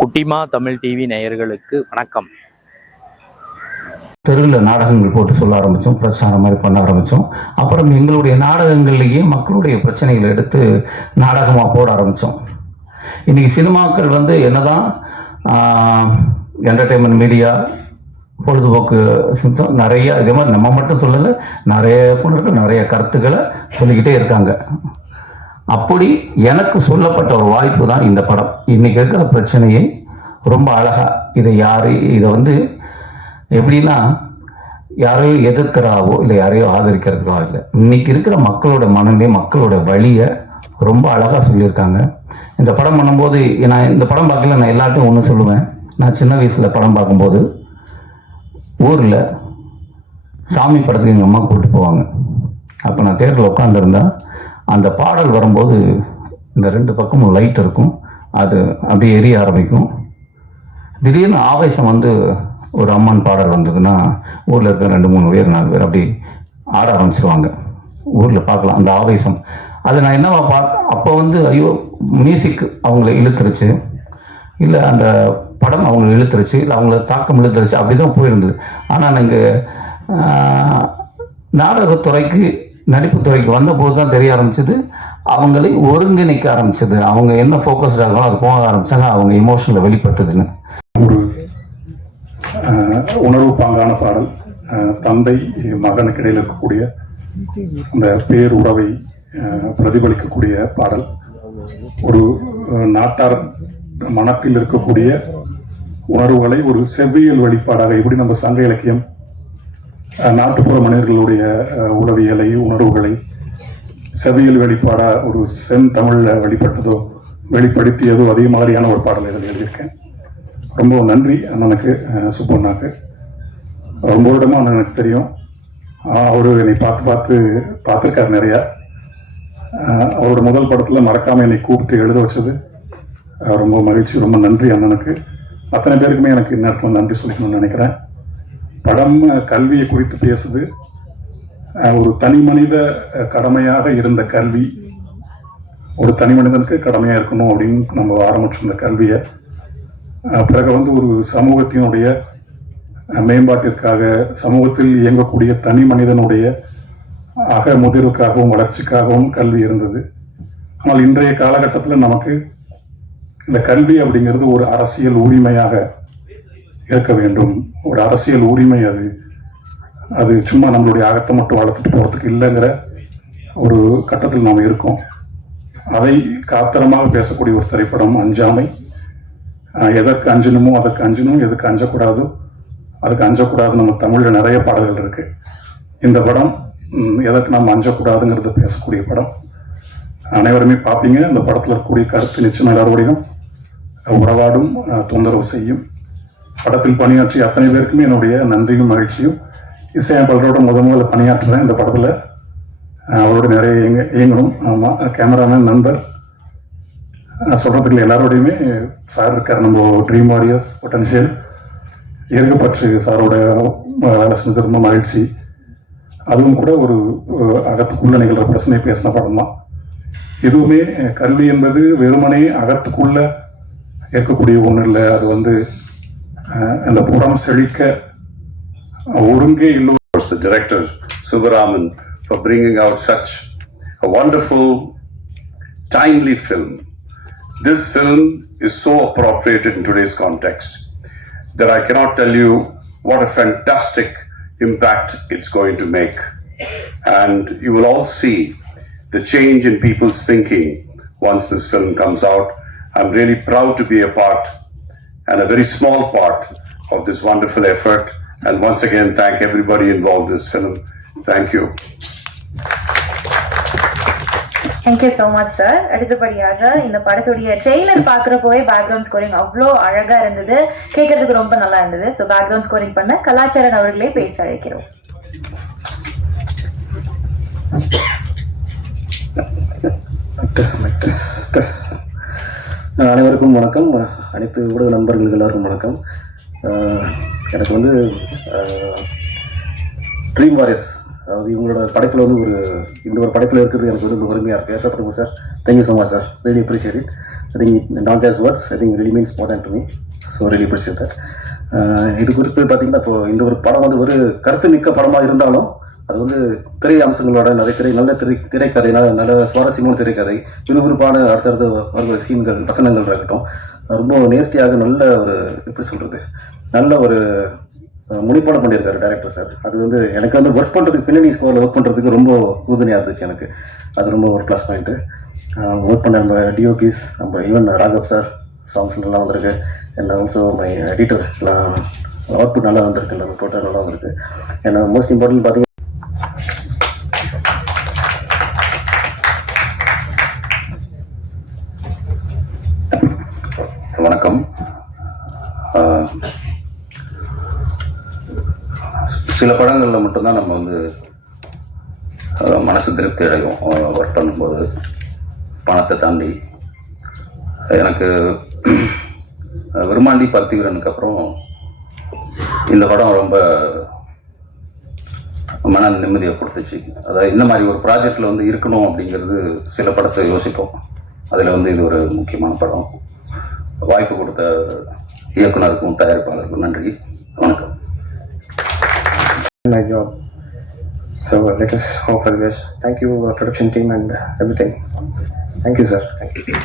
குட்டிமா தமிழ் டிவி நேயர்களுக்கு வணக்கம். தெருவில் நாடகங்கள் போட்டு சொல்ல ஆரம்பித்தோம் பிரச்சாரம் மாதிரி பண்ண ஆரம்பித்தோம் அப்புறம் எங்களுடைய நாடகங்கள்லேயே மக்களுடைய பிரச்சனைகளை எடுத்து நாடகமாக போட ஆரம்பித்தோம் இன்றைக்கி சினிமாக்கள் வந்து என்னதான் என்டர்டெயின்மெண்ட் மீடியா பொழுதுபோக்கு சித்தம் நிறைய இதே மாதிரி நம்ம மட்டும் சொல்லலை நிறைய குணர்கள் நிறைய கருத்துக்களை சொல்லிக்கிட்டே இருக்காங்க. அப்படி எனக்கு சொல்லப்பட்ட ஒரு வாய்ப்பு தான் இந்த படம். இன்னைக்கு இருக்கிற பிரச்சனையை ரொம்ப அழகா இதை யாரு இதை வந்து எப்படின்னா யாரையோ எதிர்க்கிறாவோ இல்லை யாரையோ ஆதரிக்கிறதுக்காக இல்லை இன்னைக்கு இருக்கிற மக்களோட மனநிலை மக்களோட வழியை ரொம்ப அழகாக சொல்லியிருக்காங்க. இந்த படம் பண்ணும்போது நான் இந்த படம் பார்க்கல நான் எல்லாட்டும் ஒன்று சொல்லுவேன். நான் சின்ன வயசில் படம் பார்க்கும்போது ஊரில் சாமி படத்துக்கு எங்கள் அம்மா கூப்பிட்டு போவாங்க. அப்போ நான் தேட்டரில் உட்காந்துருந்தா அந்த பாடல் வரும்போது இந்த ரெண்டு பக்கமும் லைட் இருக்கும். அது அப்படியே எரிய ஆரம்பிக்கும். திடீர்னு ஆவேசம் வந்து ஒரு அம்மன் பாடல் வந்ததுன்னா ஊரில் இருக்க ரெண்டு மூணு பேர் நாலு பேர் அப்படி ஆட ஆரம்பிச்சிருவாங்க. ஊரில் பார்க்கலாம் அந்த ஆவேசம். அது நான் என்னவா பார்க்க அப்போ வந்து ஐயோ மியூசிக் அவங்கள இழுத்துருச்சு. இல்லை அந்த படம் அவங்களை இழுத்துருச்சு இல்லை அவங்கள தாக்கம் இழுத்துருச்சு அப்படி தான் போயிருந்தது ஆனால் நாங்கள் நாடகத்துறைக்கு நடிப்புத்துறைக்கு வந்தபோது தான் தெரிய ஆரம்பிச்சது. அவங்களை ஒருங்கிணைக்க ஆரம்பிச்சது. அவங்க என்ன ஃபோக்கஸ்டாக இருக்காங்களோ அது போக ஆரம்பிச்சாங்க. அவங்க இமோஷனில் வெளிப்பட்டதுன்னு. ஒரு உணர்வு பாங்கான பாடல். தந்தை மகனுக்கு இடையில் இருக்கக்கூடிய அந்த பேருறவை அஹ், பிரதிபலிக்கக்கூடிய பாடல். ஒரு நாட்டார் மனத்தில் இருக்கக்கூடிய உணர்வுகளை ஒரு செவ்வியல் வெளிப்பாடாக எப்படி நம்ம சங்க இலக்கியம் நாட்டுப்புற மனிதர்களுடைய உளவியலை உணர்வுகளை செவியல் வெளிப்பாடா ஒரு செம் தமிழில் வெளிப்பட்டதோ வெளிப்படுத்தியதோ அதே மாதிரியான ஒரு பாடல் இதில் எழுதியிருக்கேன். ரொம்ப நன்றி அண்ணனுக்கு சுப்பண்ணாக்கு. ரொம்ப வருடமா அண்ணனுக்கு தெரியும். அவர் அவரு என்னை பார்த்து பார்த்து பார்த்துருக்காரு நிறையா. அவரோட முதல் படத்தில் மறக்காமல் என்னை கூப்பிட்டு எழுத வச்சது. ரொம்ப மகிழ்ச்சி ரொம்ப நன்றி அண்ணனுக்கு. அத்தனை பேருக்குமே எனக்கு இந்நேரத்தில் நன்றி சொல்லிக்கணும்னு நினைக்கிறேன். படம் கல்வியை குறித்து பேசுது. ஒரு தனி மனித கடமையாக இருந்த கல்வி ஒரு தனி மனிதனுக்கு கடமையா இருக்கணும் அப்படின்னு நம்ம ஆரம்பிச்சிருந்த கல்வியை. பிறகு வந்து ஒரு சமூகத்தினுடைய மேம்பாட்டிற்காக சமூகத்தில் இயங்கக்கூடிய தனி மனிதனுடைய அக முதிர்வுக்காகவும் வளர்ச்சிக்காகவும் கல்வி இருந்தது. ஆனால் இன்றைய காலகட்டத்தில் நமக்கு இந்த கல்வி அப்படிங்கிறது ஒரு அரசியல் உரிமையாக இருக்க வேண்டும். ஒரு அரசியல் உரிமை அது. அது சும்மா நம்மளுடைய அகத்தை மட்டும் வளர்த்துட்டு போகிறதுக்கு இல்லைங்கிற ஒரு கட்டத்தில் நாம் இருக்கோம். அதை காத்திரமாக பேசக்கூடிய ஒரு திரைப்படம் அஞ்சாமை. எதற்கு அஞ்சணுமோ அதற்கு அஞ்சணும் எதுக்கு அஞ்சக்கூடாதோ அதுக்கு அஞ்சக்கூடாது நம்ம தமிழில் நிறைய பாடல்கள் இருக்கு. இந்த படம் எதற்கு நாம் அஞ்சக்கூடாதுங்கிறத பேசக்கூடிய படம். அனைவருமே பார்ப்பீங்க. இந்த படத்தில் இருக்கக்கூடிய கருத்து நிச்சயம் எல்லாரோடையும் உறவாடும் தொந்தரவு செய்யும். படத்தில் பணியாற்றிய அத்தனை பேருக்குமே என்னுடைய நன்றியும் மகிழ்ச்சியும். இசையமைப்பாளரோட முத முதல்ல பணியாற்றுறேன் இந்த படத்தில் அவரோட நிறைய இயங்க இயங்கணும் ஆமா கேமராமேன் நண்பர். நான் எல்லாரோடையுமே சார் இருக்கார் நம்ம ட்ரீம் வாரியர்ஸ் பொட்டன்ஷியல் இயற்கப்பற்று சாரோட வேலை செஞ்சது ரொம்ப மகிழ்ச்சி. அதுவும் கூட ஒரு அகத்துக்குள்ள நிகழ்ற பிரச்சனை பேசின படம் தான் எதுவுமே கல்வி என்பது வெறுமனே அகத்துக்குள்ள இருக்கக்கூடிய ஒன்றும் இல்லை அது வந்து அந்த புறம் செழிக்க அஹ், ஒருங்கே இல்லை course, the director Subaraman for bringing out such a wonderful, timely film. This film is so appropriate in today's context that I cannot tell you what a fantastic impact it's going to make. And you will all see the change in people's thinking once this film comes out. I'm really proud to be a part and a very small part of this wonderful effort. And once again, thank everybody involved in this film. Thank you. Thank you so much sir அடுத்தபடியாக இந்த படத்துடைய trailer பார்க்குறப்போவே background scoring அவ்வளோ அழகா இருந்தது கேட்கறதுக்கு ரொம்ப நல்லா இருந்தது ஸோ பேக்ரவுண்ட் ஸ்கோரிங் பண்ண கலாச்சாரன் அவர்களே பேச அழைக்கிறோம் டெஸ் டெஸ் டெஸ் அனைவருக்கும் வணக்கம். அனைத்து ஊடக நண்பர்கள் எல்லாருக்கும் வணக்கம். எனக்கு வந்து ட்ரீம் வாரியஸ் அதாவது இவங்களோட படைப்பில் வந்து ஒரு இந்த ஒரு படைப்பில் இருக்கிறது எனக்கு வந்து உரிமையாக பெருமையாக இருக்குது sir Prabhu sir thank you so much sir very appreciate I think not just words I think really means more than to me so really பிடிச்சிருக்க இது குறித்து பார்த்தீங்கன்னா இப்போ இந்த ஒரு படம் வந்து ஒரு கருத்து மிக்க படமாக இருந்தாலும் அது வந்து திரை அம்சங்களோட நிறைய திரை நல்ல திரை திரைக்கதை நல்ல நல்ல சுவாரஸ்யமான திரைக்கதை. விறுவிறுப்பான அடுத்தடுத்து வருகிற சீன்கள் வசனங்கள் இருக்கட்டும். ரொம்ப நேர்த்தியாக நல்ல ஒரு எப்படி சொல்றது? நல்ல ஒரு அஹ், பண்ணியிருக்காரு டேரக்டர் சார் அது வந்து எனக்கு வந்து ஒர்க் பண்ணுறதுக்கு பின்னணி ஸ்கோரில் ஒர்க் பண்ணுறதுக்கு ரொம்ப உறுதுணையாக இருந்துச்சு எனக்கு. அது ரொம்ப ஒரு ப்ளஸ் பாயிண்ட்டு ஒர்க் பண்ண நம்ம டிஓபிஸ் நம்ம ஈவன் ராகவ் சார் சாங்ஸ்லாம் வந்திருக்கு. அண்ட் ஆல்சோ மை எடிட்டர் எல்லாம் அவுட்புட் நல்லா வந்திருக்கு. நம்ம டோட்டல் நல்லா வந்திருக்கு. ஏன்னா மோஸ்ட் இம்பார்ட்டன்ட் பார்த்தீங்கன்னா வணக்கம். சில படங்களில் மட்டும்தான் நம்ம வந்து மனசு திருப்தி அடையும். ஒர்க் பண்ணும்போது பணத்தை தாண்டி. எனக்கு விருமாண்டி பருத்திவீரனுக்கு அப்புறம் இந்த படம் ரொம்ப மன நிம்மதியை கொடுத்துச்சு. அதாவது இந்த மாதிரி ஒரு ப்ராஜெக்டில் வந்து இருக்கணும் அப்படிங்கிறது சில படத்தை யோசிப்போம். அதில் வந்து இது ஒரு முக்கியமான படம். வாய்ப்பு கொடுத்த இயக்குனருக்கும் தயாரிப்பாளருக்கும் நன்றி வணக்கம் my job. So let us hope for the best. Thank you, uh, production team and everything. Thank you, sir. Thank you.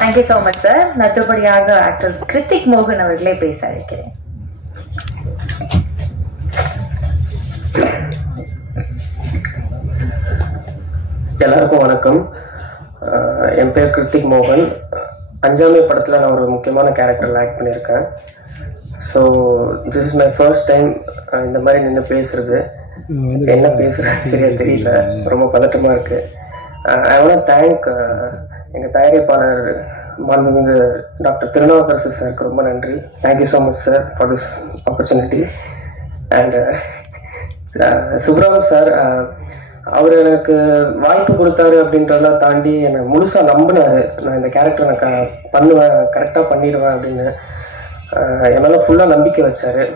Thank you so much sir அடுத்தபடியாக ஆக்டர் கிருத்திக் மோகன் அவர்களே பேச அழைக்கிறேன் எல்லாருக்கும் வணக்கம் என் பேர் கிருத்திக் மோகன். அஞ்சாமை படத்தில் நான் ஒரு முக்கியமான கேரக்டரில் ஆக்ட் பண்ணியிருக்கேன். So this is my first time இந்த மாதிரி நின்று பேசுறது. என்ன பேசுறது சரியா தெரியல. ரொம்ப பதட்டமாக இருக்கு. ஐ வாண்ட் தேங்க் எங்கள் தயாரிப்பாளர் மாண்புமிகு டாக்டர் திருநாவுக்கரசு சாருக்கு ரொம்ப நன்றி. Thank you so much sir for this opportunity and Subram sir அவர் எனக்கு வாய்ப்பு கொடுத்தாரு அப்படின்றதெல்லாம் தாண்டி என்னை முழுசாக நம்பினாரு. நான் இந்த கேரக்டர் நான் க பண்ணுவேன் கரெக்டாக பண்ணிடுவேன் அப்படின்னு. அஹ் என் ஃபுல்லாக நம்பிக்கை வச்சாரு.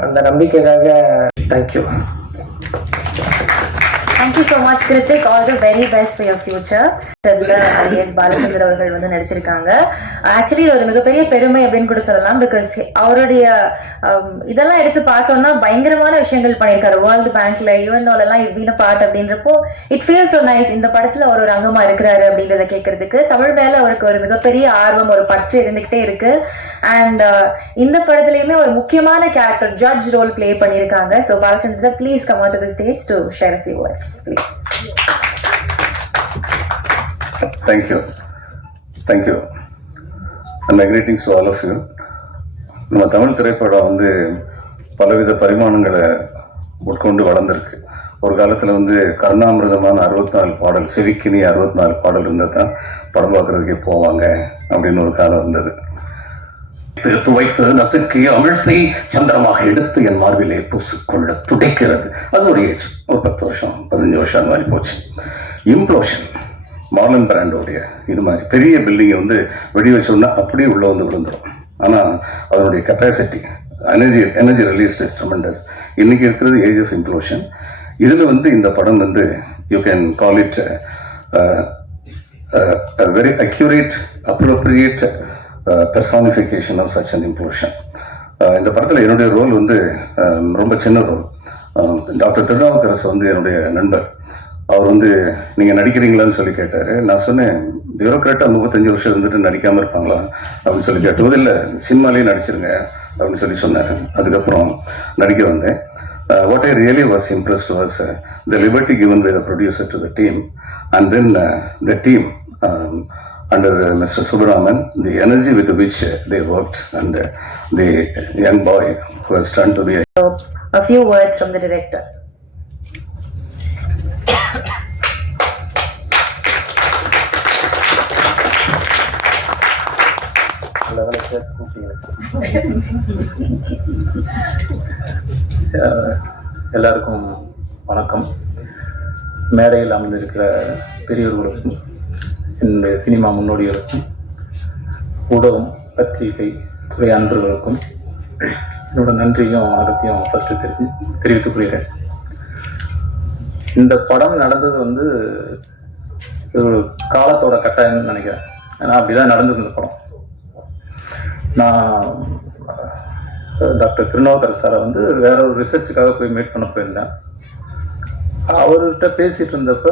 அந்த நம்பிக்கைக்காக thank you thank you so much Kiruthik all the very best for your future IS Balachander அவர்கள் வந்து நடிச்சிருக்காங்க. ஆக்சுவலி இது ஒரு மிகப்பெரிய பெருமை அப்படின்னு கூட சொல்லலாம். பிகாஸ் அவருடைய um, இதெல்லாம் எடுத்து பார்த்தோம்னா பயங்கரமான விஷயங்கள் பண்ணியிருக்காரு. வேர்ல்டு பேங்க்ல யூஎன்ஓல எல்லாம் இஸ் பீன் பார்ட் அப்படின்றப்போ இட் ஃபீல்ஸ் so நைஸ் இந்த படத்துல அவர் ஒரு அங்கமா இருக்கிறாரு அப்படின்றத கேட்கறதுக்கு. தமிழ் மேல அவருக்கு ஒரு மிகப்பெரிய ஆர்வம் ஒரு பற்று இருந்துகிட்டே இருக்கு. அண்ட் uh, இந்த படத்துலயுமே ஒரு முக்கியமான கேரக்டர் ஜட்ஜ் ரோல் பிளே பண்ணியிருக்காங்க. So Balachandra sir please come to the stage to share few words Thank you. Thank you. And my greetings to all of you. நம்ம தமிழ் திரைப்படம் வந்து பலவித பரிமாணங்களை உட்கொண்டு வளர்ந்துருக்கு ஒரு காலத்தில் வந்து கருணாமிரதமான அறுபத்தி நாலு பாடல் செவிக்கினி அறுபத்தி நாலு பாடல் இருந்தால் தான் படம் பார்க்குறதுக்கே போவாங்க அப்படின்னு ஒரு காலம் இருந்தது எடுத்து வைத்து நசுக்கி அமிழ்த்தி சந்திரமாக எடுத்து என் மார்பிலே பூசிக்கொள்ள துடைக்கிறது. அது ஒரு ஏஜ். ஒரு பத்து வருஷம் பதினஞ்சு வருஷம் அந்த மாதிரி போச்சு. இம்ப்ளோஷன் மார்லன் பிராண்டோடைய இது மாதிரி பெரிய பில்டிங்கை வந்து வெடி வச்சோம்னா அப்படியே உள்ள வந்து விழுந்துடும் ஆனால் அதனுடைய capacity energy energy release is tremendous இன்னைக்கு இருக்கிறது ஏஜ் ஆஃப் இம்ப்ளோஷன் இதில் வந்து இந்த படம் வந்து you can call it very accurate appropriate personification of such an implosion இந்த படத்தில் என்னுடைய ரோல் வந்து um, ரொம்ப சின்ன ரோல் டாக்டர் um, திருநாவுக்கரசு வந்து என்னுடைய நண்பர். அவர் வந்து நீங்கள் நடிக்கிறீங்களான்னு சொல்லி கேட்டார். நான் சொன்னேன் பியூரோக்ராட்டாக முப்பத்தஞ்சு வருஷம் இருந்துட்டு நடிக்காமல் இருப்பாங்களா? அப்படின்னு சொல்லி கேட்டது இல்லை சினிமாலேயே நடிச்சிருங்க அப்படின்னு சொல்லி சொன்னார். அதுக்கப்புறம் நடிக்க வந்தேன். What I really was impressed was the liberty given by the producer to the team and then the team under uh, Mr. Subaraman, the energy with which uh, they worked and uh, the young boy who has turned to be a So, a few words from the director. Ah எல்லாருக்கும் வணக்கம் மேடையில் அமர்ந்திருக்கிற பெரியவர்களுக்கும் என்னுடைய cinema முன்னோடிகளுக்கும் ஊடகம் பத்திரிகை துறை அன்பர்களுக்கும் என்னோட நன்றியும் வணக்கத்தையும் ஃபஸ்ட்டு தெரிஞ்சு தெரிவித்துக் கொள்கிறேன். இந்த படம் நடந்தது வந்து ஒரு காலத்தோட கட்டாயம்னு நினைக்கிறேன். ஏன்னா அப்படிதான் நடந்திருந்த படம். நான் டாக்டர் திருநாவுக்கர் சாரை வந்து வேற ஒரு ரிசர்ச்சுக்காக போய் மீட் பண்ண போயிருந்தேன். அவர்கிட்ட பேசிட்டு இருந்தப்ப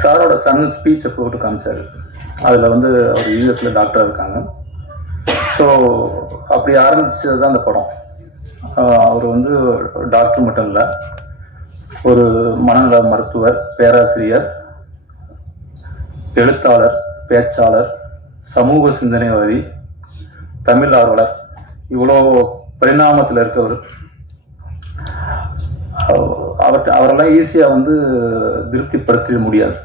சாரோட சன் ஸ்பீச்சை போட்டு காமிச்சாரு. அதில் வந்து அவர் யூஎஸ்ல டாக்டராக இருக்காங்க. ஸோ அப்படி ஆரம்பிச்சது தான் அந்த படம். அவர் வந்து டாக்டர் மட்டும் இல்லை ஒரு மனநல மருத்துவர் பேராசிரியர் எழுத்தாளர் பேச்சாளர் சமூக சிந்தனைவாதி தமிழ் ஆர்வலர் இவ்வளோ பரிணாமத்தில் இருக்கவர். அவர்கிட்ட அவரெல்லாம் ஈஸியாக வந்து திருப்திப்படுத்திட முடியாது.